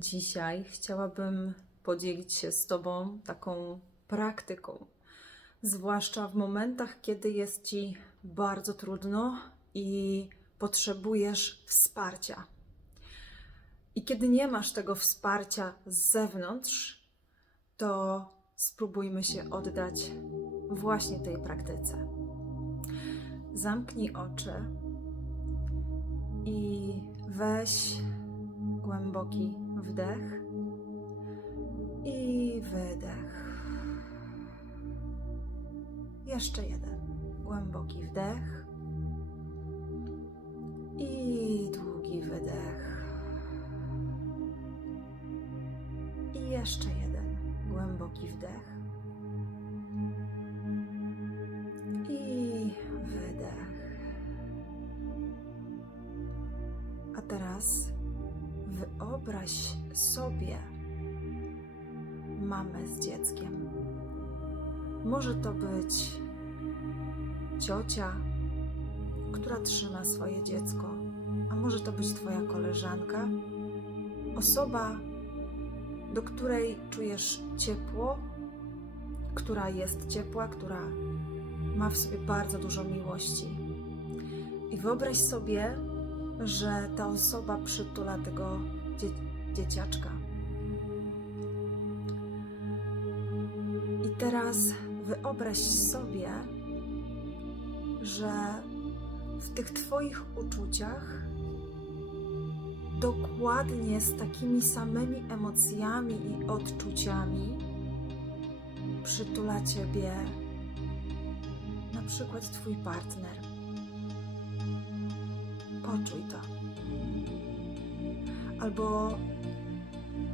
Dzisiaj chciałabym podzielić się z Tobą taką praktyką, zwłaszcza w momentach, kiedy jest Ci bardzo trudno i potrzebujesz wsparcia. I kiedy nie masz tego wsparcia z zewnątrz, to spróbujmy się oddać właśnie tej praktyce. Zamknij oczy i weź głęboki wdech i wydech. Jeszcze jeden głęboki wdech i długi wydech. I jeszcze jeden głęboki wdech i wydech. A teraz wyobraź sobie mamę z dzieckiem. Może to być ciocia, która trzyma swoje dziecko, a może to być Twoja koleżanka, osoba, do której czujesz ciepło, która jest ciepła, która ma w sobie bardzo dużo miłości. I wyobraź sobie, że ta osoba przytula tego dzie dzieciaczka. I teraz wyobraź sobie, że w tych Twoich uczuciach dokładnie z takimi samymi emocjami i odczuciami przytula Ciebie na przykład Twój partner. Poczuj to. Albo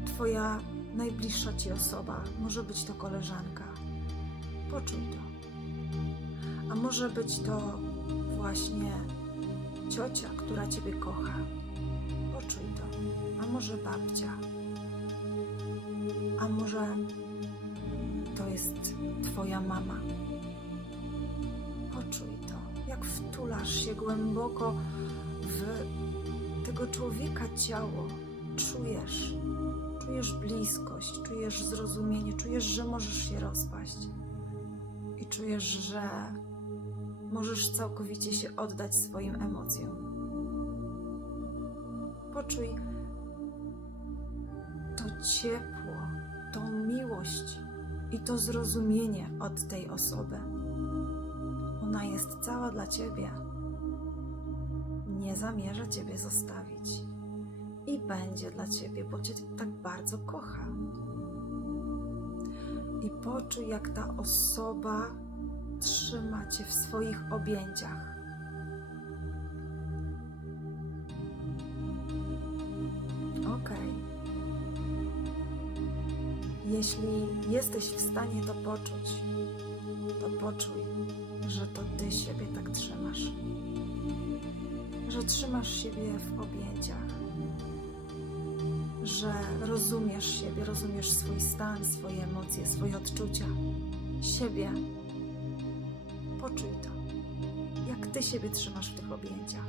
Twoja najbliższa Ci osoba, może być to koleżanka. Poczuj to. A może być to właśnie ciocia, która Ciebie kocha. Poczuj to. A może babcia. A może to jest Twoja mama. Poczuj to, jak wtulasz się głęboko w tego człowieka ciało. Czujesz, czujesz bliskość, czujesz zrozumienie, czujesz, że możesz się rozpaść i czujesz, że możesz całkowicie się oddać swoim emocjom. Poczuj to ciepło, tą miłość i to zrozumienie od tej osoby. Ona jest cała dla ciebie. Nie zamierza ciebie zostawić i będzie dla ciebie, bo cię tak bardzo kocha. I poczuj, jak ta osoba trzyma cię w swoich objęciach. Ok. Jeśli jesteś w stanie to poczuć, to poczuj, że to ty siebie tak trzymasz. Że trzymasz siebie w objęciach. Że rozumiesz siebie, rozumiesz swój stan, swoje emocje, swoje odczucia. Siebie. Poczuj to. Jak ty siebie trzymasz w tych objęciach.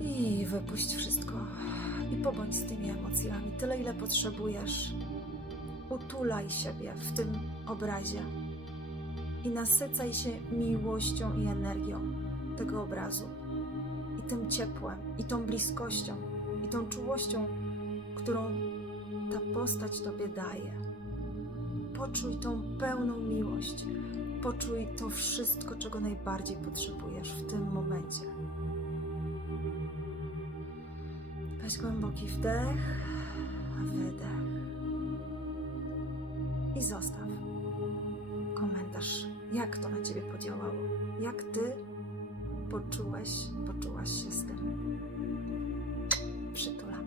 I wypuść wszystko. I pobądź z tymi emocjami tyle, ile potrzebujesz. Utulaj siebie w tym obrazie i nasycaj się miłością i energią tego obrazu, tym ciepłem, i tą bliskością, i tą czułością, którą ta postać Tobie daje. Poczuj tą pełną miłość, poczuj to wszystko, czego najbardziej potrzebujesz w tym momencie. Weź głęboki wdech, wydech i zostaw komentarz, jak to na Ciebie podziałało, jak Ty poczułeś, poczułaś się z tym przytulona.